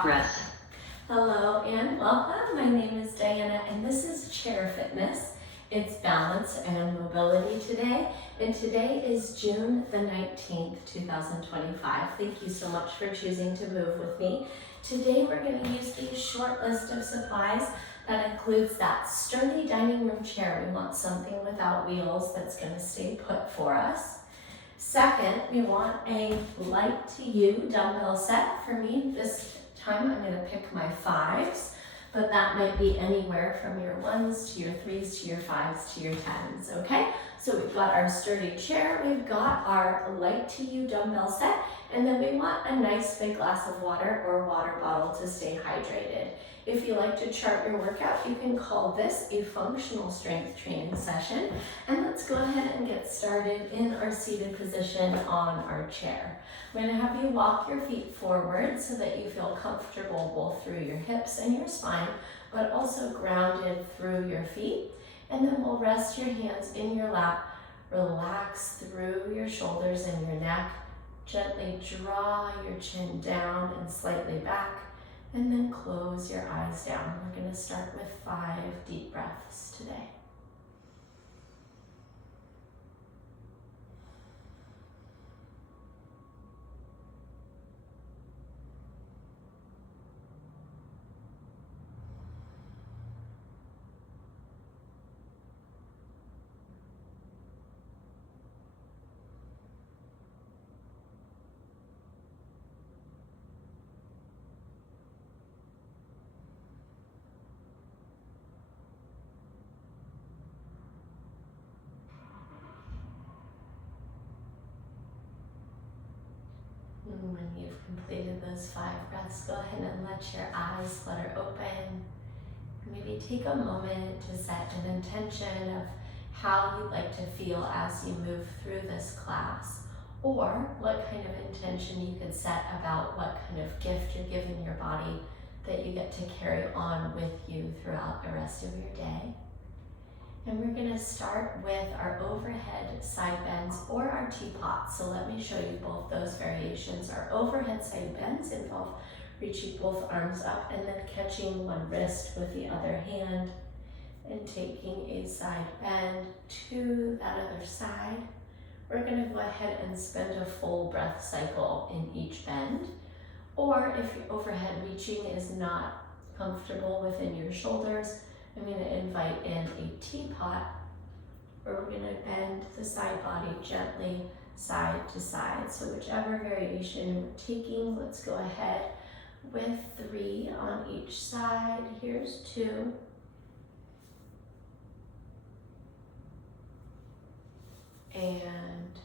Progress. Hello and welcome. My name is Diana and this is Chair Fitness. It's balance and mobility today, and today is June the 19th, 2025. Thank you so much for choosing to move with me. Today we're going to use a short list of supplies that includes that sturdy dining room chair. We want something without wheels that's going to stay put for us. Second, we want a light to you dumbbell set. For me, this time I'm going to pick my 5s, but that might be anywhere from your 1s to your 3s to your 5s to your 10s, okay? So we've got our sturdy chair, we've got our light to you dumbbell set, and then we want a nice big glass of water or water bottle to stay hydrated. If you like to chart your workout, you can call this a functional strength training session. And let's go ahead and get started in our seated position on our chair. I'm going to have you walk your feet forward so that you feel comfortable both through your hips and your spine, but also grounded through your feet. And then we'll rest your hands in your lap, relax through your shoulders and your neck, gently draw your chin down and slightly back, and then close your eyes down. We're going to start with 5 deep breaths today. And when you've completed those 5 breaths, go ahead and let your eyes flutter open. Maybe take a moment to set an intention of how you'd like to feel as you move through this class, or what kind of intention you could set about what kind of gift you're giving your body that you get to carry on with you throughout the rest of your day. And we're going to start with our overhead side bends or our teapots. So let me show you both those variations. Our overhead side bends involve reaching both arms up and then catching one wrist with the other hand and taking a side bend to that other side. We're going to go ahead and spend a full breath cycle in each bend. Or if your overhead reaching is not comfortable within your shoulders, I'm going to invite in a teapot, where we're going to bend the side body gently side to side. So whichever variation we're taking, let's go ahead with 3 on each side. Here's 2. And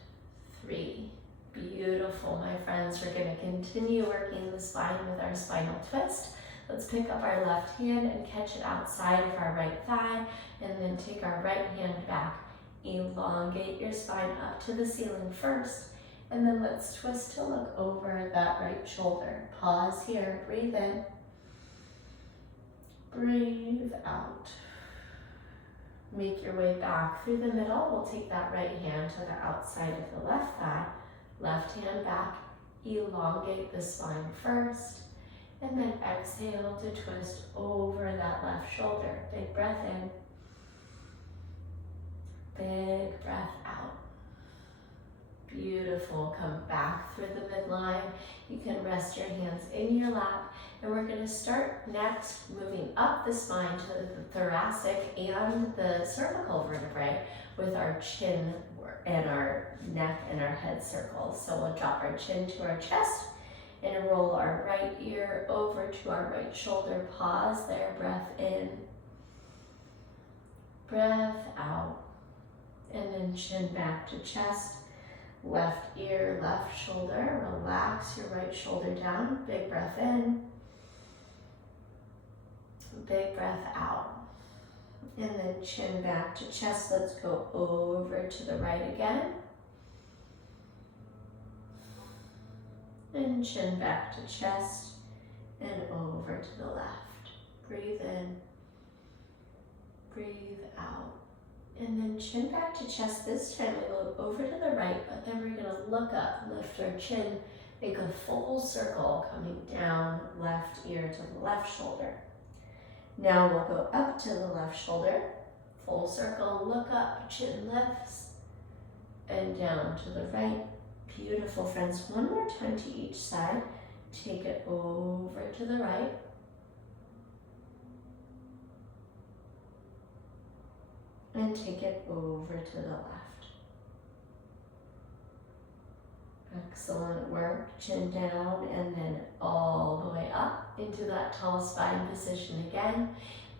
3. Beautiful, my friends. We're going to continue working the spine with our spinal twist. Let's pick up our left hand and catch it outside of our right thigh, and then take our right hand back. Elongate your spine up to the ceiling first, and then let's twist to look over that right shoulder. Pause here, breathe in, breathe out. Make your way back through the middle. We'll take that right hand to the outside of the left thigh, left hand back, elongate the spine first, and then exhale to twist over that left shoulder. Big breath in, big breath out. Beautiful. Come back through the midline. You can rest your hands in your lap, and we're going to start next moving up the spine to the thoracic and the cervical vertebrae with our chin and our neck and our head circles. So we'll drop our chin to our chest and roll our right ear over to our right shoulder. Pause there, breath in, breath out, and then chin back to chest, left ear, left shoulder. Relax your right shoulder down, big breath in, big breath out, and then chin back to chest. Let's go over to the right again, and chin back to chest and over to the left. Breathe in, breathe out, and then chin back to chest. This time we look over to the right, but then we're going to look up, lift our chin Make a full circle coming down left ear to the left shoulder. Now we'll go up to the left shoulder. Full circle, look up, chin lifts, and down to the right. Beautiful, friends. One more time to each side. Take it over to the right. And take it over to the left. Excellent work. Chin down and then all the way up into that tall spine position again.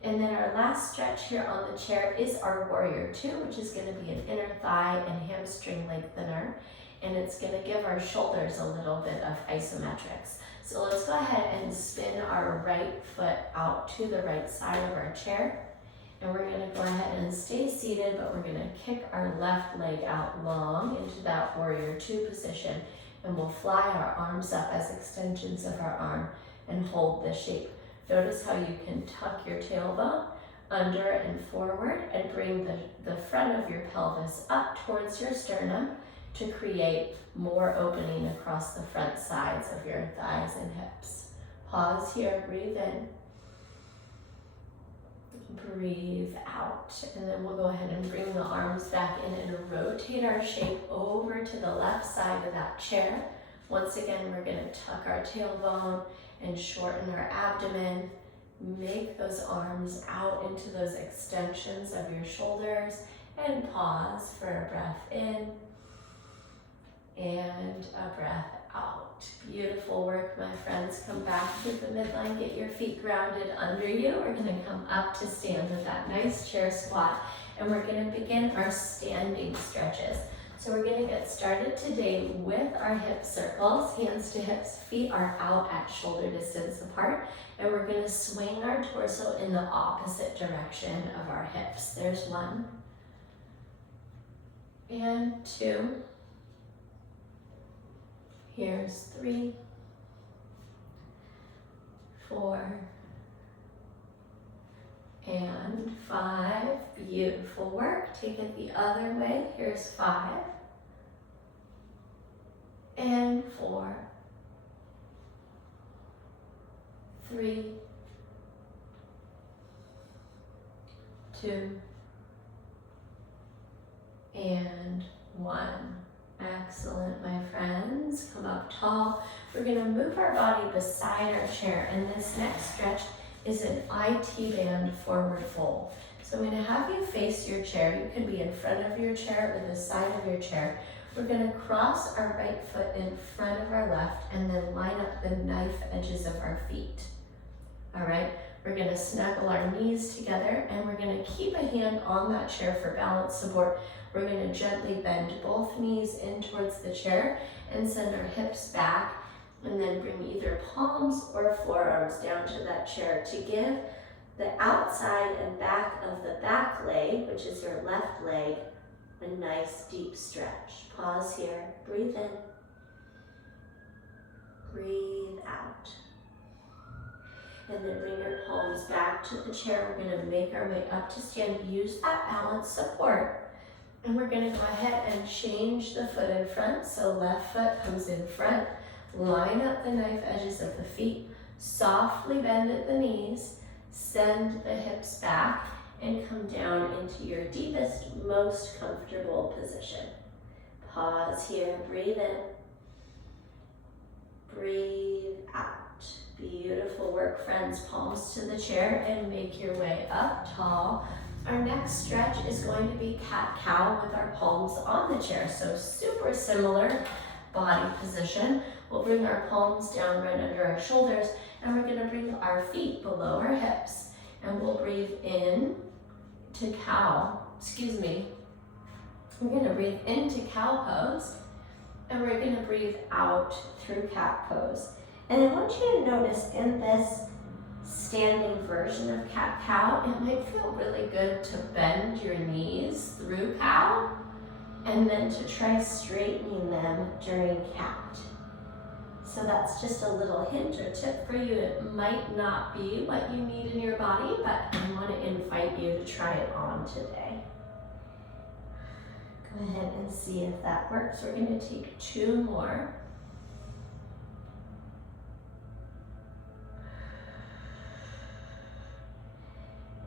And then our last stretch here on the chair is our warrior two, which is going to be an inner thigh and hamstring lengthener. And it's going to give our shoulders a little bit of isometrics. So let's go ahead and spin our right foot out to the right side of our chair. And we're going to go ahead and stay seated, but we're going to kick our left leg out long into that warrior two position. And we'll fly our arms up as extensions of our arm and hold this shape. Notice how you can tuck your tailbone under and forward and bring the front of your pelvis up towards your sternum to create more opening across the front sides of your thighs and hips. Pause here, breathe in. Breathe out, and then we'll go ahead and bring the arms back in and rotate our shape over to the left side of that chair. Once again, we're going to tuck our tailbone and shorten our abdomen. Make those arms out into those extensions of your shoulders and pause for a breath in and a breath out. Beautiful work, my friends. Come back to the midline, get your feet grounded under you. We're going to come up to stand with that nice chair squat, and we're going to begin our standing stretches. So we're going to get started today with our hip circles, hands to hips, feet are out at shoulder distance apart, and we're going to swing our torso in the opposite direction of our hips. There's 1 and 2. Here's 3, 4, and 5. Beautiful work. Take it the other way. Here's 5, and 4, 3, 2, and 1. Excellent, my friends. Come up tall. We're going to move our body beside our chair, and this next stretch is an IT band forward fold. So I'm going to have you face your chair. You can be in front of your chair or the side of your chair. We're going to cross our right foot in front of our left and then line up the knife edges of our feet. All right, we're going to snuggle our knees together, and we're going to keep a hand on that chair for balance support. We're going to gently bend both knees in towards the chair and send our hips back, and then bring either palms or forearms down to that chair to give the outside and back of the back leg, which is your left leg, a nice deep stretch. Pause here, breathe in, breathe out. And then bring your palms back to the chair. We're going to make our way up to stand. Use that balance support. And we're going to go ahead and change the foot in front. So left foot comes in front. Line up the knife edges of the feet. Softly bend at the knees. Send the hips back and come down into your deepest, most comfortable position. Pause here. Breathe in. Breathe out. Beautiful work, friends. Palms to the chair and make your way up tall. Our next stretch is going to be cat-cow with our palms on the chair. So super similar body position. We'll bring our palms down right under our shoulders, and we're going to bring our feet below our hips. And we'll breathe in to cow. We're going to breathe into cow pose, and we're going to breathe out through cat pose. And I want you to notice in this standing version of cat-cow, it might feel really good to bend your knees through cow and then to try straightening them during cat. So that's just a little hint or tip for you. It might not be what you need in your body, but I want to invite you to try it on today. Go ahead and see if that works. We're going to take 2 more.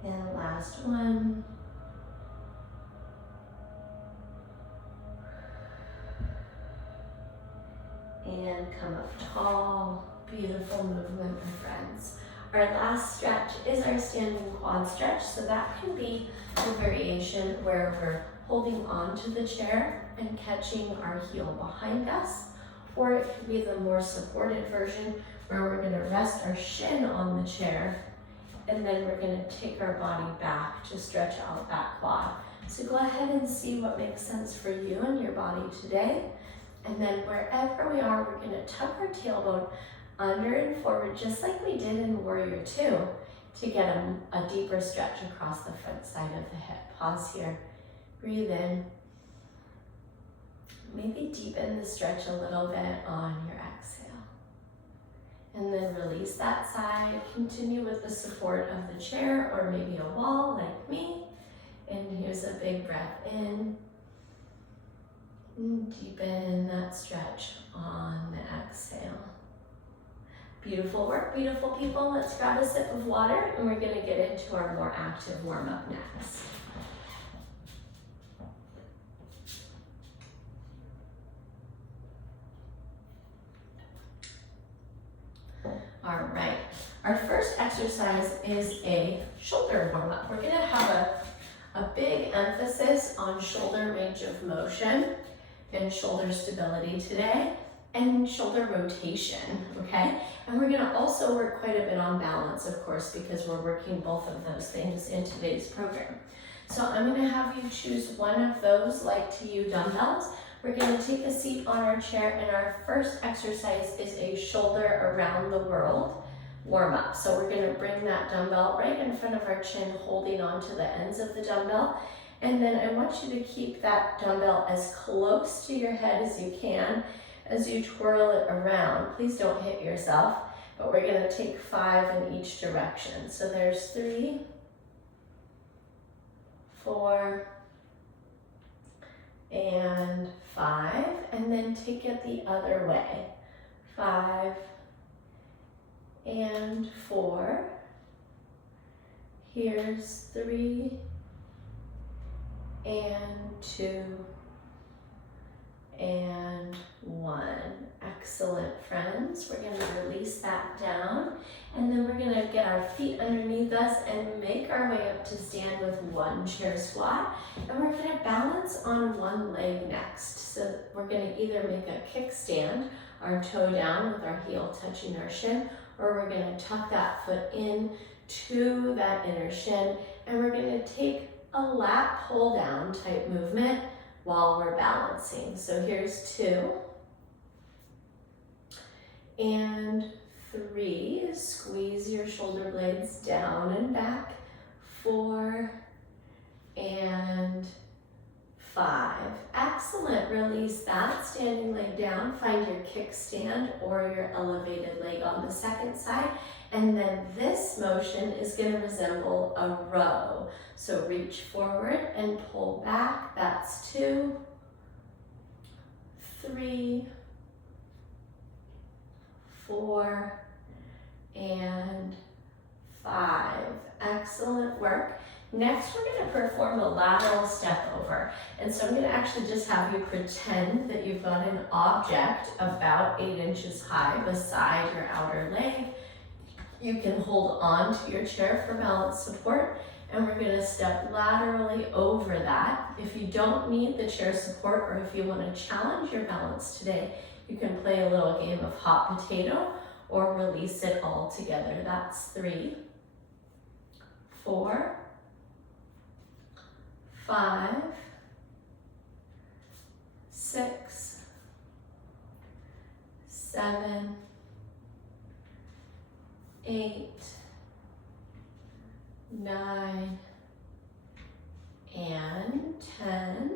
And last one. And come up tall. Beautiful movement, my friends. Our last stretch is our standing quad stretch. So that can be a variation where we're holding on to the chair and catching our heel behind us. Or it could be the more supported version where we're going to rest our shin on the chair and then we're going to take our body back to stretch out that quad. So go ahead and see what makes sense for you and your body today. And then wherever we are, we're going to tuck our tailbone under and forward just like we did in Warrior Two to get a deeper stretch across the front side of the hip. Pause here, breathe in. Maybe deepen the stretch a little bit on your exhale. And then release that side. Continue with the support of the chair or maybe a wall like me. And here's a big breath in. And deepen that stretch on the exhale. Beautiful work, beautiful people. Let's grab a sip of water and we're gonna get into our more active warm-up next. All right, our first exercise is a shoulder warm-up. We're gonna have a big emphasis on shoulder range of motion and shoulder stability today and shoulder rotation, okay? And we're gonna also work quite a bit on balance, of course, because we're working both of those things in today's program. So I'm gonna have you choose one of those like to you dumbbells. We're gonna take a seat on our chair and our first exercise is a shoulder around the world warm up. So we're gonna bring that dumbbell right in front of our chin, holding onto the ends of the dumbbell. And then I want you to keep that dumbbell as close to your head as you can as you twirl it around. Please don't hit yourself, but we're gonna take 5 in each direction. So there's 3, 4, and 5, and then take it the other way. 5 and 4. Here's 3 and 2 and 1. Excellent, friends. We're going to release that down, and then we're going to get our feet underneath us and make our way up to stand with one chair squat. And we're going to balance on one leg next. So we're going to either make a kickstand, our toe down with our heel touching our shin, or we're going to tuck that foot in to that inner shin, and we're going to take a lat pull down type movement while we're balancing. So here's 2 and 3. Squeeze your shoulder blades down and back. 4 and 5. Excellent. Release that. Standing leg down. Find your kickstand or your elevated leg on the second side. And then this motion is going to resemble a row. So reach forward and pull back. That's 2, 3, 4, and 5. Excellent work. Next, we're going to perform a lateral step over. And so I'm going to actually just have you pretend that you've got an object about 8 inches high beside your outer leg. You can hold on to your chair for balance support, and we're going to step laterally over that. If you don't need the chair support, or if you want to challenge your balance today, you can play a little game of hot potato or release it all together. That's 3, 4, 5, 6, 7, 8, 9, and 10.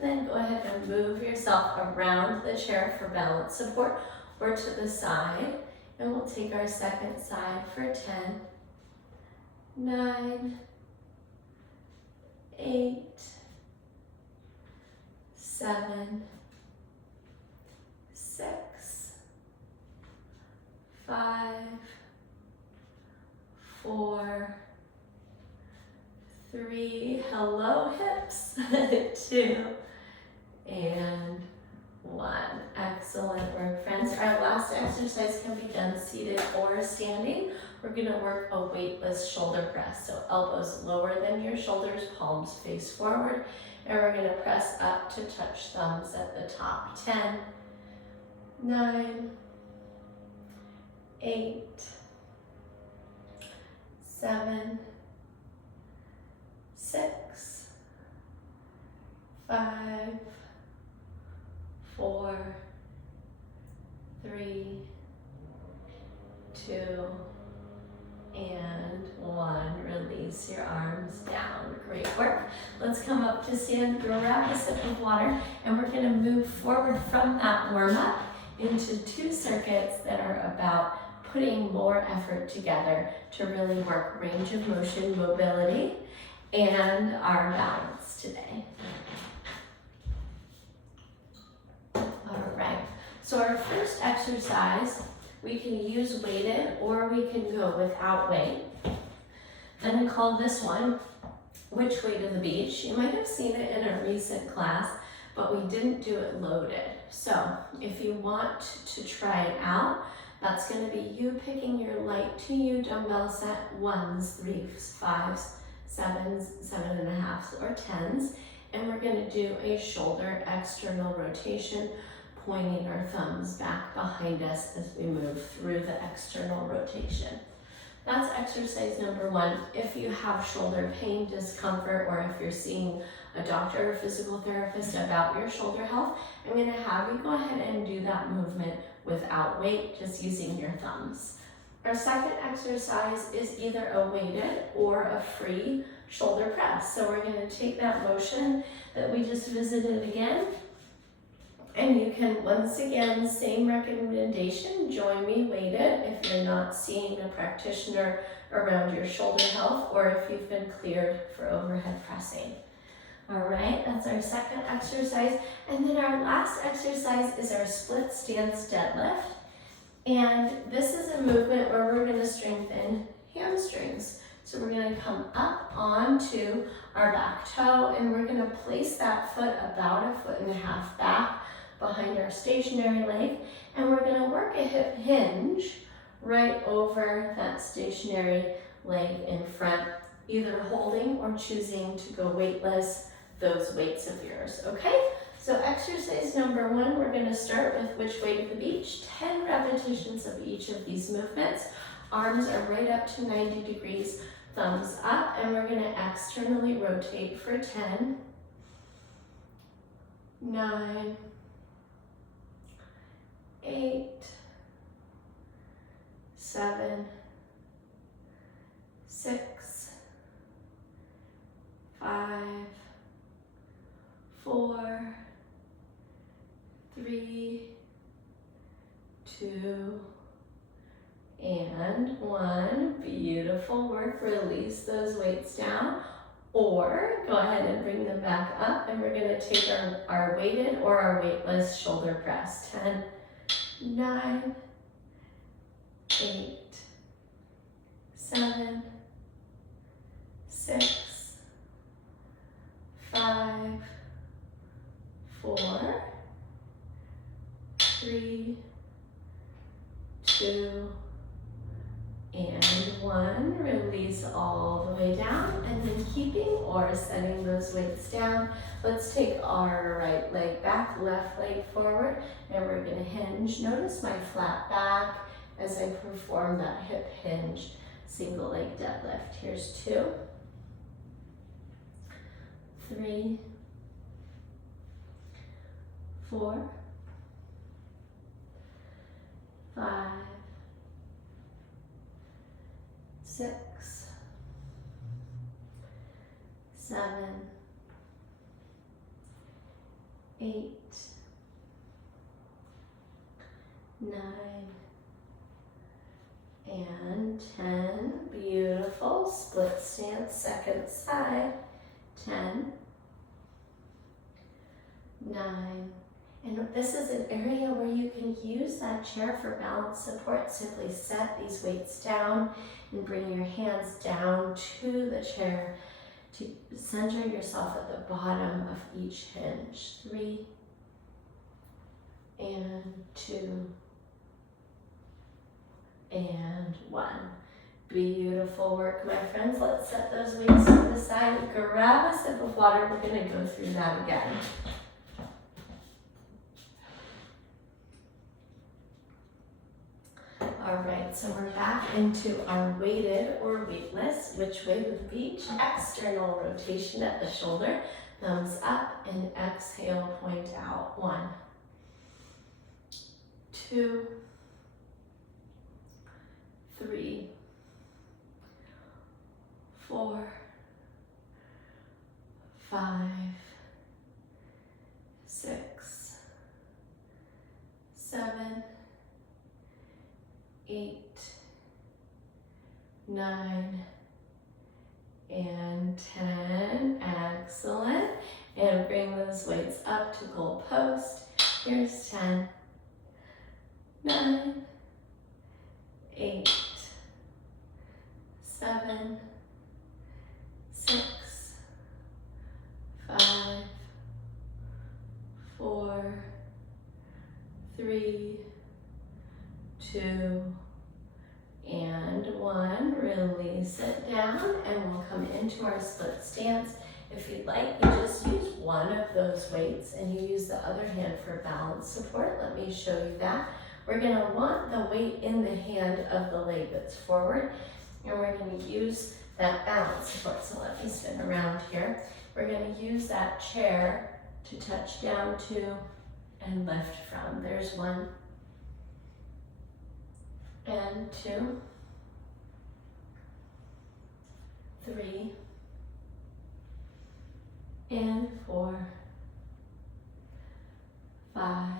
Then go ahead and move yourself around the chair for balance support or to the side. And we'll take our second side for 10, 9, 8, 7, 6, 5, 4, 3, hello hips, 2, and 1. Excellent work, friends. Our last exercise can be done seated or standing. We're gonna work a weightless shoulder press. So elbows lower than your shoulders, palms face forward, and we're gonna press up to touch thumbs at the top. 10, 9, 8, 7, 6, 5, 4, 3, 2, and 1. Release your arms down. Great work. Let's come up to stand, grab a sip of water, and we're gonna move forward from that warm up into 2 circuits that are about putting more effort together to really work range of motion, mobility, and our balance today. All right, so our first exercise, we can use weighted or we can go without weight. And I call this one, Which Way to the Beach? You might have seen it in a recent class, but we didn't do it loaded. So if you want to try it out, that's gonna be you picking your light to you dumbbell set, 1s, 3s, 5s, 7s, 7.5s, or 10s. And we're gonna do a shoulder external rotation, pointing our thumbs back behind us as we move through the external rotation. That's exercise number 1. If you have shoulder pain, discomfort, or if you're seeing a doctor or physical therapist about your shoulder health, I'm going to have you go ahead and do that movement without weight, just using your thumbs. Our second exercise is either a weighted or a free shoulder press. So we're going to take that motion that we just visited again, and you can, once again, same recommendation, join me weighted if you're not seeing a practitioner around your shoulder health or if you've been cleared for overhead pressing. All right, that's our second exercise. And then our last exercise is our split stance deadlift. And this is a movement where we're gonna strengthen hamstrings. So we're gonna come up onto our back toe and we're gonna place that foot about 1.5 feet back behind our stationary leg, and we're going to work a hip hinge right over that stationary leg in front, either holding or choosing to go weightless, those weights of yours, okay? So exercise number 1, we're going to start with Which Way to the Beach, 10 repetitions of each of these movements. Arms are right up to 90 degrees, thumbs up, and we're going to externally rotate for 10, 9, 8, 7, 6, 5, 4, 3, 2, and 1. Beautiful work. Release those weights down, or go ahead and bring them back up, and we're going to take our weighted or our weightless shoulder press. 10, 9, 8, 7, 6, 5, 4, 3, 2, and 1. Release all the way down, and then keeping or setting those weights down. Let's take our right leg back, left leg forward, and we're going to hinge. Notice my flat back as I perform that hip hinge single leg deadlift. Here's 2, 3, 4, 5, 6, 7, 8, 9, and 10. Beautiful. Split stance, second side. 10, 9, and this is an area where you can use that chair for balance support. Simply set these weights down and bring your hands down to the chair to center yourself at the bottom of each hinge. 3 and 2 and 1. Beautiful work, my friends. Let's set those weights to the side. Grab a sip of water. We're going to go through that again. All right, so we're back into our weighted or weightless, which way with beach. External rotation at the shoulder, thumbs up, and exhale, point out. 1, 2, 3, 4, 5, 6, 7, 8, 9, and 10. Excellent. And bring those weights up to goal post. Here's 10, 9, 8, 7, 6, 5, 4, 3, 2, and 1. Release it down, and we'll come into our split stance. If you'd like, you just use one of those weights and you use the other hand for balance support. Let me show you that. We're going to want the weight in the hand of the leg that's forward, and we're going to use that balance support. So let me spin around here. We're going to use that chair to touch down to and lift from. There's 1 and 2, 3, and 4, 5,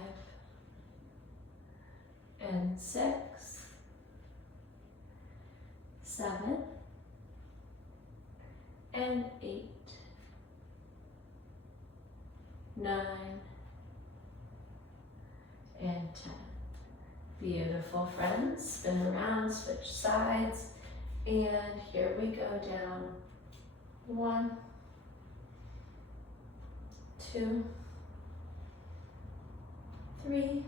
and 6, 7, and 8, 9, and 10. Beautiful, friends. Spin around, switch sides, and here we go down. 1, 2, 3,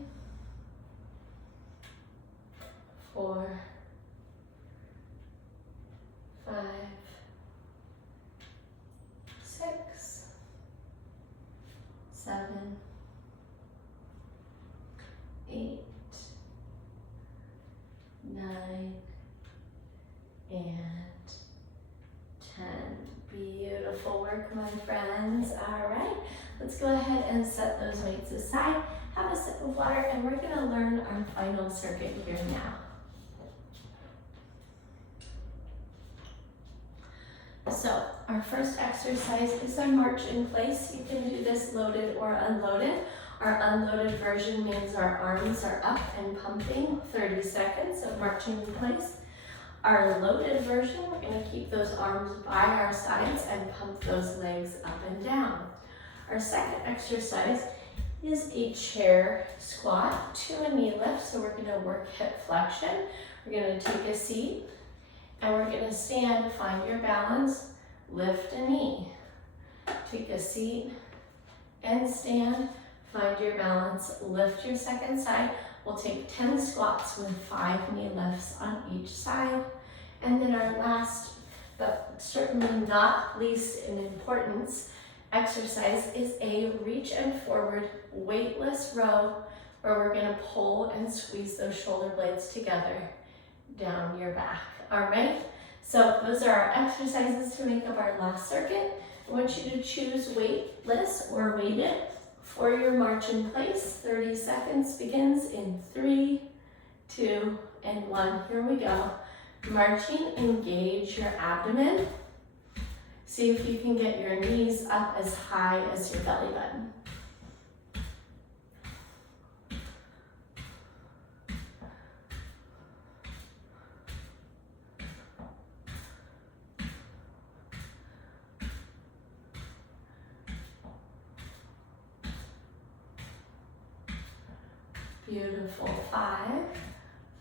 4, 5, 6, 7, 8, 9, and 10. Beautiful work, my friends. All right, let's go ahead and set those weights aside. Have a sip of water, and we're going to learn our final circuit here now. So our first exercise is our march in place. You can do this loaded or unloaded. Our unloaded version means our arms are up and pumping, 30 seconds of marching in place. Our loaded version, we're going to keep those arms by our sides and pump those legs up and down. Our second exercise is a chair squat to a knee lift. So we're going to work hip flexion. We're going to take a seat and we're going to stand, find your balance, lift a knee. Take a seat and stand, find your balance, lift your second side. We'll take 10 squats with 5 knee lifts on each side. And then our last, but certainly not least in importance, exercise is a reach and forward weightless row where we're going to pull and squeeze those shoulder blades together down your back. All right, so those are our exercises to make up our last circuit. I want you to choose weightless or weighted for your march in place. 30 seconds begins in 3, 2, and 1. Here we go. Marching, engage your abdomen. See if you can get your knees up as high as your belly button. Beautiful. 5,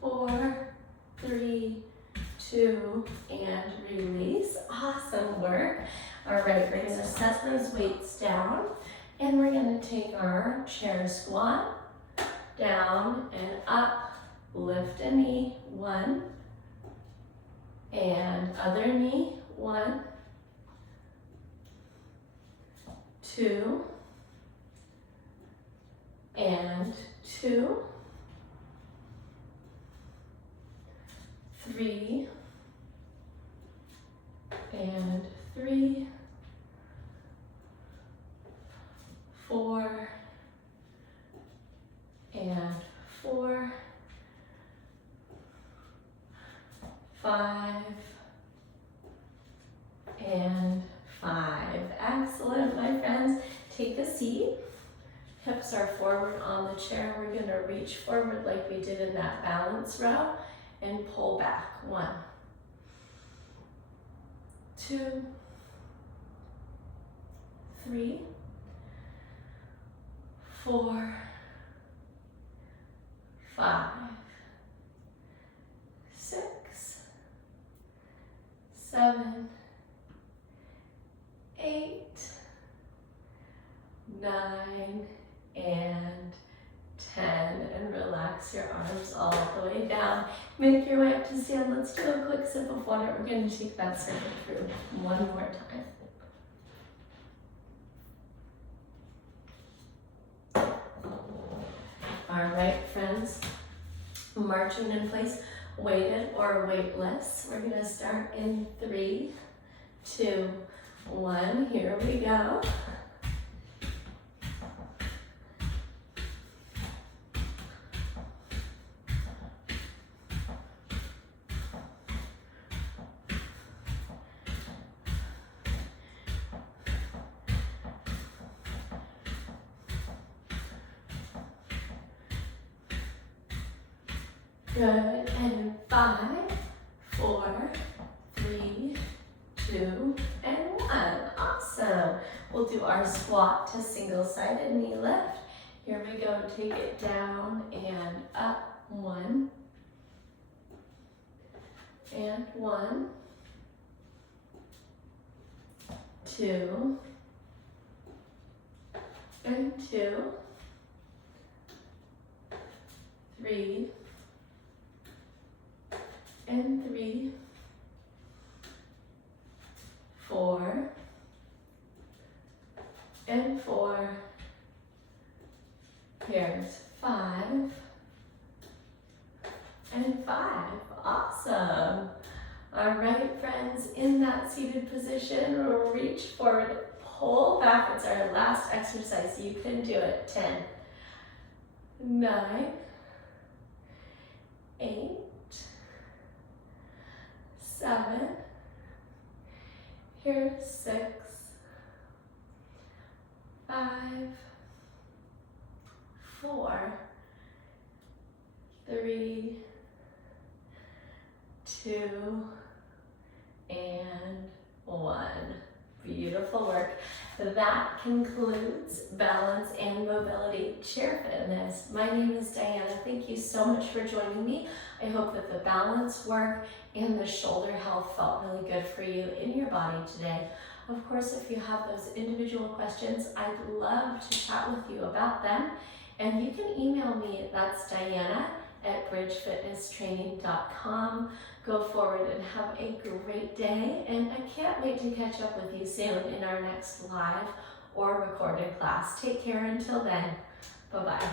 4, 3, 2, 2, and release. Awesome work. All right, we're gonna set those weights down, and we're gonna take our chair squat, down and up, lift a knee, 1, and other knee, 1, 2, and 2, 3, and 3, 4, and 4, 5, and 5. Excellent, my friends. Take a seat. Hips are forward on the chair. We're going to reach forward like we did in that balance row and pull back. 1, 2, 3, 4, 5, 6, 7, 8, 9, and 10. And relax your arms all the way down. Make your way up to stand. Let's do a quick sip of water. We're going to take that circle through one more time. All right, friends, marching in place, weighted or weightless. We're gonna start in 3, 2, 1. Here we go. Good, and 5, 4, 3, 2, and 1. Awesome. We'll do our squat to single-sided knee lift. Here we go, take it down and up. 1, and 1, 2, and 2, 3, and 3, 4, and 4. Here's 5, and 5. Awesome. All right, friends, in that seated position, reach forward, pull back. It's our last exercise. You can do it. 10, 9, 8, 7, here's 6, 5, 4, 3, 2, and 1. Beautiful work. That concludes balance and mobility chair fitness. My name is Diana. Thank you so much for joining me. I hope that the balance work and the shoulder health felt really good for you in your body today. Of course, if you have those individual questions, I'd love to chat with you about them. And you can email me. That's diana@bridgefitnesstraining.com. Go forward and have a great day. And I can't wait to catch up with you soon in our next live or recorded class. Take care until then. Bye-bye.